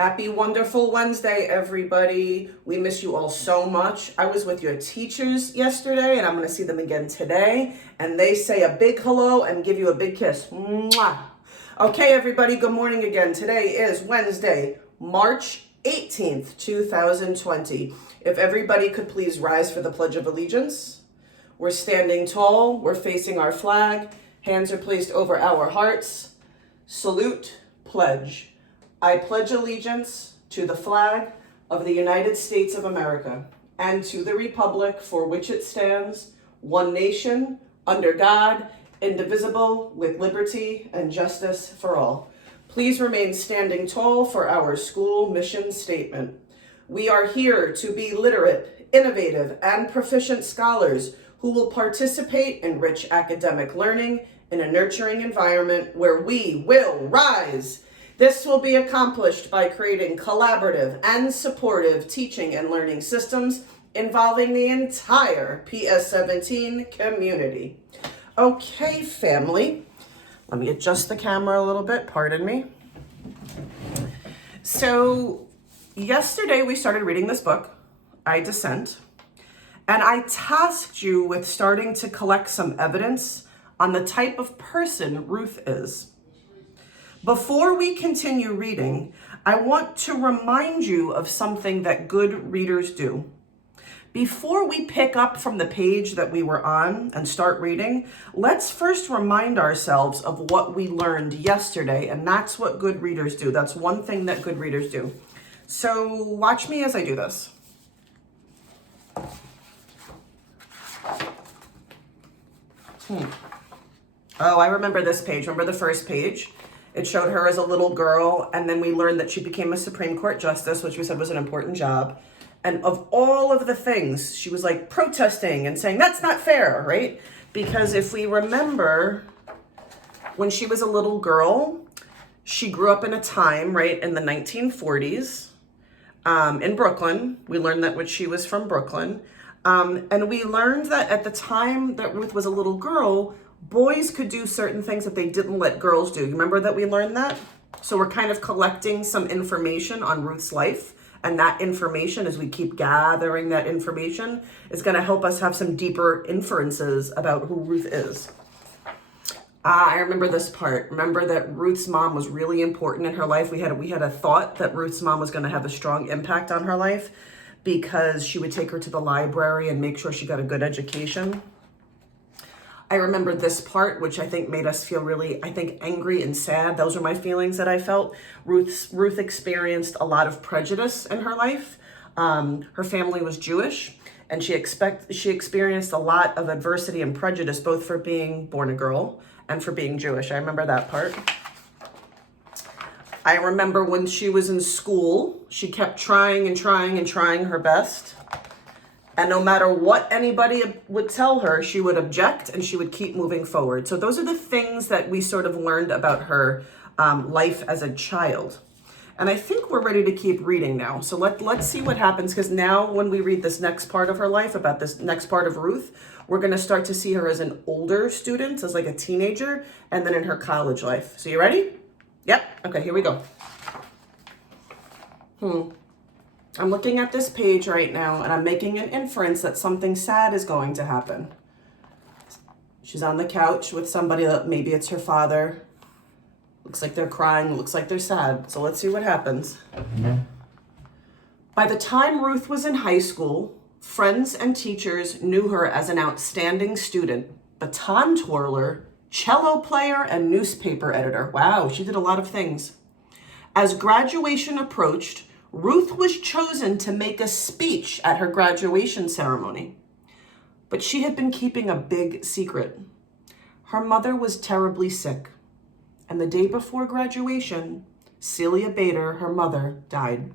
Happy wonderful Wednesday, everybody. We miss you all so much. I was with your teachers yesterday, and I'm going to see them again today. And they say a big hello and give you a big kiss. Mwah. Okay, everybody, good morning again. Today is Wednesday, March 18th, 2020. If everybody could please rise for the Pledge of Allegiance. We're standing tall. We're facing our flag. Hands are placed over our hearts. Salute, pledge. I pledge allegiance to the flag of the United States of America and to the republic for which it stands, one nation, under God, indivisible, with liberty and justice for all. Please remain standing tall for our school mission statement. We are here to be literate, innovative, and proficient scholars who will participate in rich academic learning in a nurturing environment where we will rise. This will be accomplished by creating collaborative and supportive teaching and learning systems involving the entire PS17 community. Okay, family, let me adjust the camera a little bit, pardon me. So yesterday we started reading this book, I Dissent, and I tasked you with starting to collect some evidence on the type of person Ruth is. Before we continue reading, I want to remind you of something that good readers do. Before we pick up from the page that we were on and start reading, let's first remind ourselves of what we learned yesterday, and that's what good readers do. That's one thing that good readers do. So watch me as I do this. Oh, I remember this page. Remember the first page? It showed her as a little girl, and then we learned that she became a Supreme Court justice, which we said was an important job. And of all of the things, she was like protesting and saying, that's not fair, right? Because if we remember, when she was a little girl, she grew up in a time, right, in the 1940s in Brooklyn. We learned that she was from Brooklyn. And we learned that at the time that Ruth was a little girl, boys could do certain things that they didn't let girls do. You remember that we learned that? So we're kind of collecting some information on Ruth's life. And that information, as we keep gathering that information, is going to help us have some deeper inferences about who Ruth is. I remember this part. Remember that Ruth's mom was really important in her life. We had a thought that Ruth's mom was going to have a strong impact on her life because she would take her to the library and make sure she got a good education. I remember this part, which I think made us feel really, angry and sad. Those are my feelings that I felt. Ruth experienced a lot of prejudice in her life. Her family was Jewish, and she experienced a lot of adversity and prejudice, both for being born a girl and for being Jewish. I remember that part. I remember when she was in school, she kept trying and trying and trying her best. And no matter what anybody would tell her, she would object and she would keep moving forward. So those are the things that we sort of learned about her life as a child. And I think we're ready to keep reading now. So let's see what happens, because now when we read this next part of her life, about this next part of Ruth, we're going to start to see her as an older student, as like a teenager, and then in her college life. So you ready? Yep. Okay, here we go. I'm looking at this page right now, and I'm making an inference that something sad is going to happen. She's on the couch with somebody that maybe it's her father. Looks like they're crying, looks like they're sad. So let's see what happens. By the time Ruth was in high school, friends and teachers knew her as an outstanding student, baton twirler, cello player, and newspaper editor. Wow, she did a lot of things. As graduation approached, Ruth was chosen to make a speech at her graduation ceremony, but she had been keeping a big secret. Her mother was terribly sick, and the day before graduation, Celia Bader, her mother, died.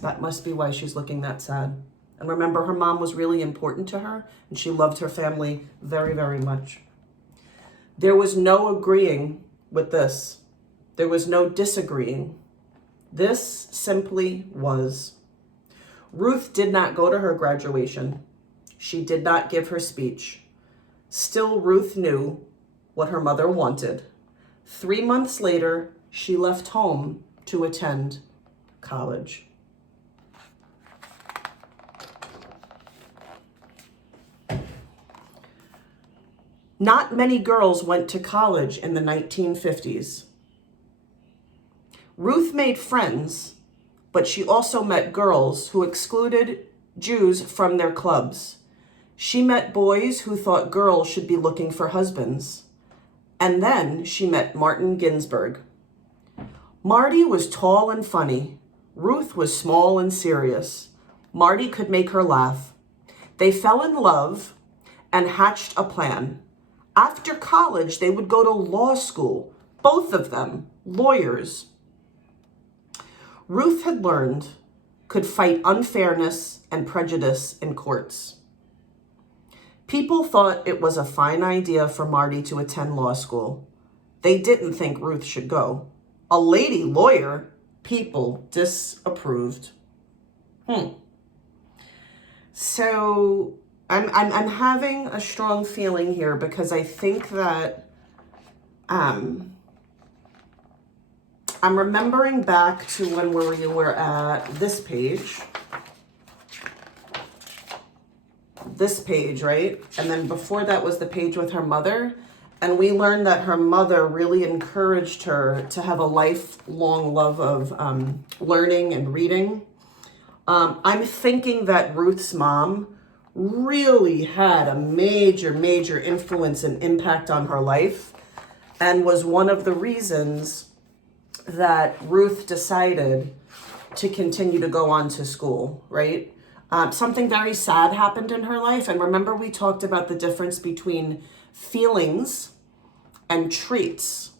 That must be why she's looking that sad. And remember, her mom was really important to her, and she loved her family very, very much. There was no agreeing with this. There was no disagreeing. This simply was. Ruth did not go to her graduation. She did not give her speech. Still, Ruth knew what her mother wanted. 3 months later, she left home to attend. college. Not many girls went to college in the 1950s. Ruth made friends, but she also met girls who excluded Jews from their clubs. She met boys who thought girls should be looking for husbands. And then she met Martin Ginsburg. Marty was tall and funny. Ruth was small and serious. Marty could make her laugh. They fell in love and hatched a plan. After college, they would go to law school, both of them, lawyers. Ruth had learned, could fight unfairness and prejudice in courts. People thought it was a fine idea for Marty to attend law school. They didn't think Ruth should go. A lady lawyer, people disapproved. So I'm having a strong feeling here because I think that I'm remembering back to when we were at this page. This page, right? And then before that was the page with her mother. And we learned that her mother really encouraged her to have a lifelong love of learning and reading. I'm thinking that Ruth's mom really had a major influence and impact on her life and was one of the reasons that Ruth decided to continue to go on to school, right? Something very sad happened in her life. And remember, we talked about the difference between feelings and traits,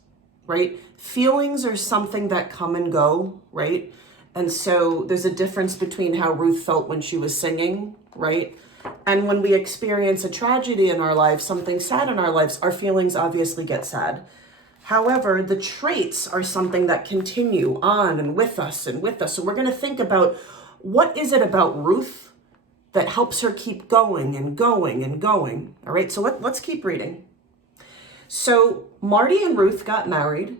right? Feelings are something that come and go, right? And so there's a difference between how Ruth felt when she was singing, right? And when we experience a tragedy in our lives, something sad in our lives, our feelings obviously get sad. However, the traits are something that continue on and with us and with us. So we're going to think about what is it about Ruth that helps her keep going and going and going. All right, so let's keep reading. So Marty and Ruth got married.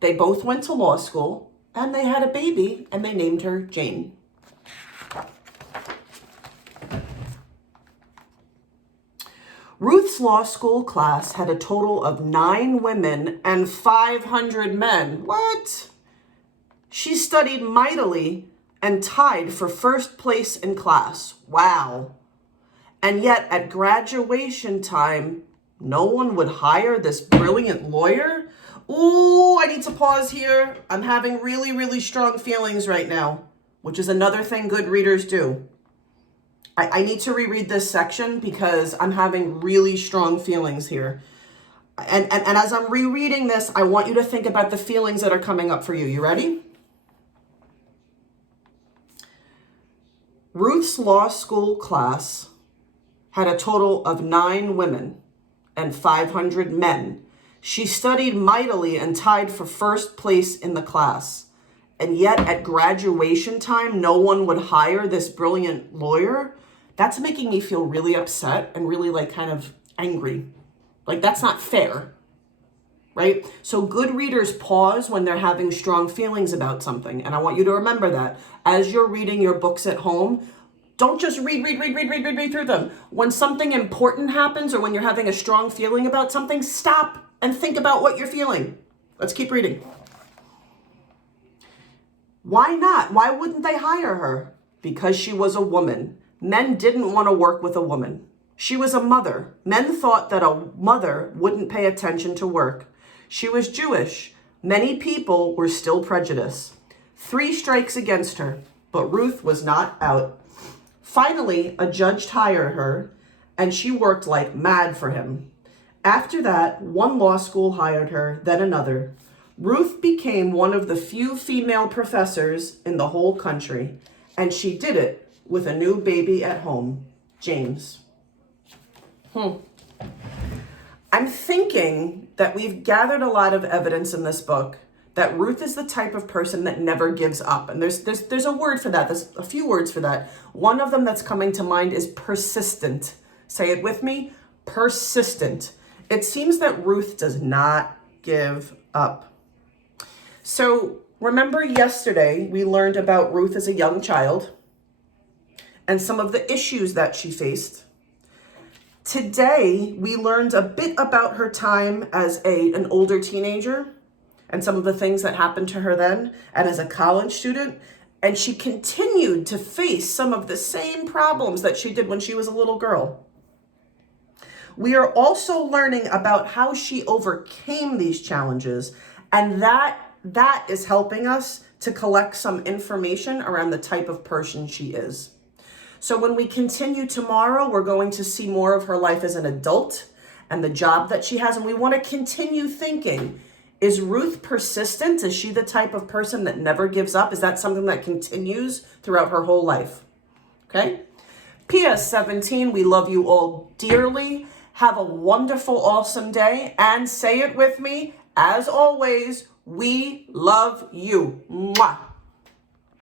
They both went to law school and they had a baby and they named her Jane. Ruth's law school class had a total of 9 women and 500 men. What? She studied mightily and tied for first place in class. Wow. And yet at graduation time, no one would hire this brilliant lawyer? Ooh, I need to pause here. I'm having really strong feelings right now, which is another thing good readers do. I need to reread this section because I'm having really strong feelings here. And as I'm rereading this, I want you to think about the feelings that are coming up for you. You ready? Ruth's law school class had a total of 9 women and 500 men. She studied mightily and tied for first place in the class. And yet at graduation time, no one would hire this brilliant lawyer. That's making me feel really upset and really kind of angry. That's not fair, right? So good readers pause when they're having strong feelings about something. And I want you to remember that as you're reading your books at home. Don't just read through them. When something important happens or when you're having a strong feeling about something, stop and think about what you're feeling. Let's keep reading. Why not? Why wouldn't they hire her? Because she was a woman. Men didn't want to work with a woman. She was a mother. Men thought that a mother wouldn't pay attention to work. She was Jewish. Many people were still prejudiced. 3 strikes against her, but Ruth was not out. Finally, a judge hired her, and she worked like mad for him. After that, one law school hired her, then another. Ruth became one of the few female professors in the whole country, and she did it with a new baby at home, James. I'm thinking that we've gathered a lot of evidence in this book that Ruth is the type of person that never gives up. And there's a word for that. There's a few words for that. One of them that's coming to mind is persistent. Say it with me, persistent. It seems that Ruth does not give up. So Remember yesterday we learned about Ruth as a young child and some of the issues that she faced. Today we learned a bit about her time as an older teenager and some of the things that happened to her then and as a college student. And she continued to face some of the same problems that she did when she was a little girl. We are also learning about how she overcame these challenges, and that is helping us to collect some information around the type of person she is. So when we continue tomorrow, we're going to see more of her life as an adult and the job that she has, and we want to continue thinking, is Ruth persistent? Is she the type of person that never gives up? Is that something that continues throughout her whole life? Okay? PS 17, we love you all dearly. Have a wonderful, awesome day. And say it with me, as always, we love you. Mwah.